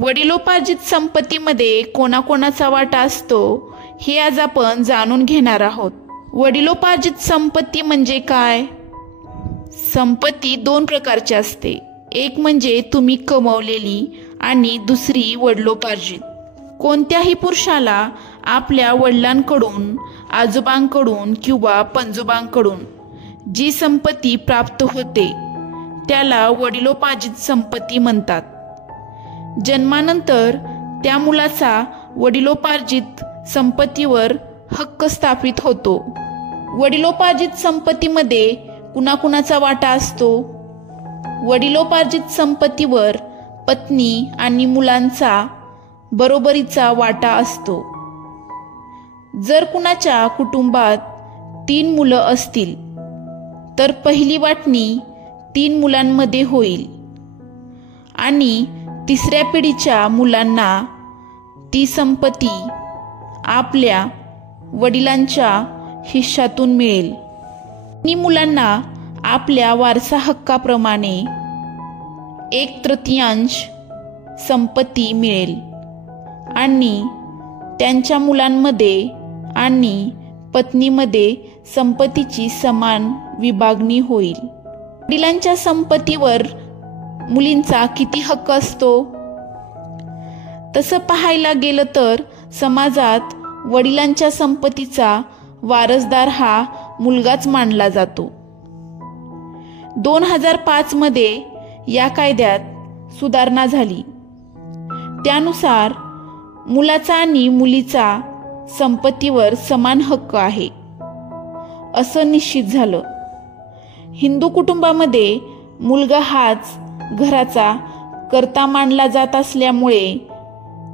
वडिलोपार्जित संपत्तीमध्ये कोणाकोणाचा वाटा असतो हे आज आपण जाणून घेणार आहोत। वडिलोपार्जित संपत्ती म्हणजे काय? संपत्ती दोन प्रकारची असते, एक म्हणजे तुम्ही कमवलेली आणि दुसरी वडिलोपार्जित। कोणत्याही पुरुषाला आपल्या वडिलांकडून, आजोबांकडून किंवा पणजोबांकडून जी संपत्ती प्राप्त होते त्याला वडिलोपार्जित संपत्ती म्हणतात। जन्मानंतर त्या मुलाचा वडिलोपार्जित संपत्तीवर हक्क स्थापित होतो। वडिलोपार्जित संपत्तीमध्ये कुणाकुणाचा वाटा असतो? वडिलोपार्जित संपत्तीवर पत्नी आणि मुलांचा बरोबरीचा वाटा असतो। जर कुणाच्या कुटुंबात 3 मुलं असतील तर पहिली वाटणी 3 मुलांमध्ये होईल आणि तिसऱ्या पिढीच्या मुलांना ती संपत्ती आपल्या वडिलांच्या हिश्श्यातून मिळेल। आणि मुलांना आपल्या वारसा हक्काप्रमाणे 1/3 संपत्ती मिळेल आणि त्यांच्या मुलांमध्ये आणि पत्नीमध्ये संपत्तीची समान विभागणी होईल। वडिलांच्या संपत्तीवर मुलींचा किती हक्क असतो? तसं पाहायला गेलं तर समाजात वडिलांच्या संपत्तीचा वारसदार हा मुलगाच मानला जातो। 2005 मध्ये या कायद्यात सुधारणा झाली। त्यानुसार मुलाचा आणि मुलीचा संपत्तीवर समान हक्क आहे असं निश्चित झालं। हिंदू कुटुंबामध्ये मुलगा हाच घराचा कर्ता मानला जात असल्यामुळे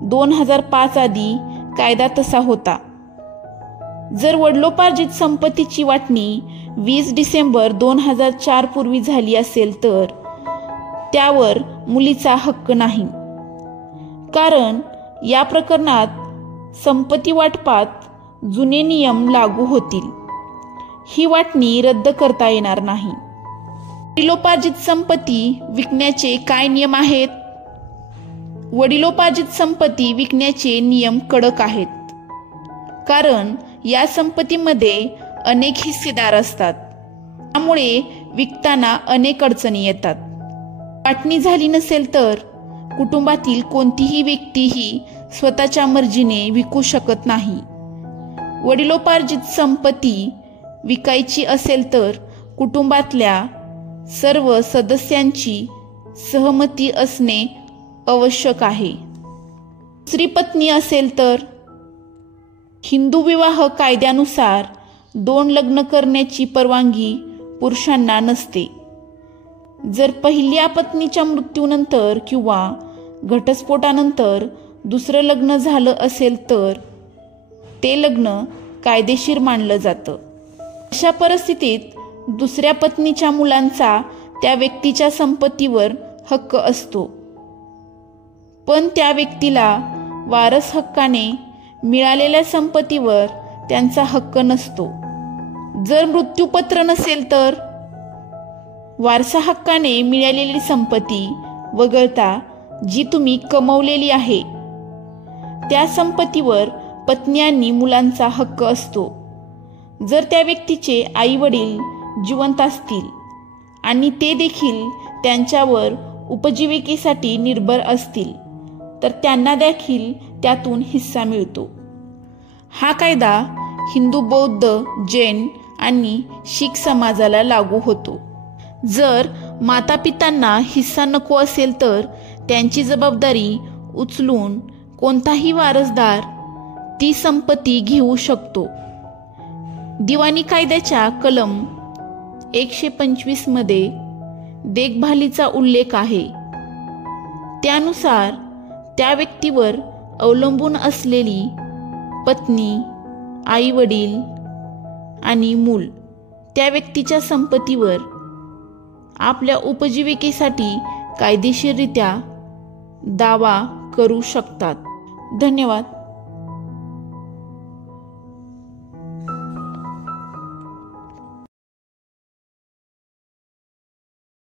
2005 आधी कायदा तसा होता। जर वडिलोपार्जित संपत्तीची वाटणी 20 डिसेंबर 2004 पूर्वी झाली असेल तर त्यावर मुलीचा हक्क नाही, कारण या प्रकरणात संपत्ती वाटपात जुने नियम लागू होतील। ही वाटणी रद्द करता येणार नाही। वडिलोपार्जित संपत्ती विकण्याचे काय नियम आहेत? वडिलोपार्जित संपत्ती विकण्याचे नियम कडक आहेत, कारण या संपत्तीमध्ये अनेक हिस्सेदार असतात, त्यामुळे विकताना अनेक अडचणी येतात। वाटणी झाली नसेल तर कुटुंबातील कोणतीही व्यक्ती ही स्वतःच्या मर्जीने विकू शकत नाही। वडिलोपार्जित संपत्ती विकायची असेल तर कुटुंबातल्या सर्व सदस्यांची सहमती असणे आवश्यक आहे। दुसरी पत्नी असेल तर हिंदू विवाह कायद्यानुसार 2 लग्न करण्याची परवानगी पुरुषांना नसते। जर पहिल्या पत्नीच्या मृत्यूनंतर किंवा घटस्फोटानंतर दुसरं लग्न झालं असेल तर ते लग्न कायदेशीर मानलं जातं। अशा परिस्थितीत दुसऱ्या पत्नीच्या मुलांचा त्या व्यक्तीच्या संपत्तीवर हक्क असतो, पण त्या व्यक्तीला वारस हक्काने मिळालेल्या संपत्तीवर त्यांचा हक्क नसतो। जर मृत्यूपत्र नसेल तर वारसा हक्काने मिळालेली संपत्ती वगळता जी तुम्ही कमवलेली आहे त्या संपत्तीवर पत्नी आणि मुलांचा हक्क असतो। जर त्या व्यक्तीचे आई वडील जिवंत असतील आणि ते देखील त्यांच्यावर उपजीविकेसाठी निर्भर असतील तर त्यांना देखील त्यातून हिस्सा मिळतो। हा कायदा हिंदू, बौद्ध, जैन आणि शीख समाजाला लागू होतो। जर मातापित्यांना हिस्सा नको असेल तर त्यांची जबाबदारी उचलून कोणताही वारसदार ती संपत्ती घेऊ शकतो। दिवाणी कायद्याच्या कलम 125 मध्ये देखभालीचा उल्लेख आहे। त्यानुसार त्या व्यक्तीवर अवलंबून असलेली पत्नी, आई वडील आणि मूल त्या व्यक्तीच्या संपत्तीवर आपल्या उपजीविकेसाठी कायदेशीररित्या दावा करू शकतात। धन्यवाद।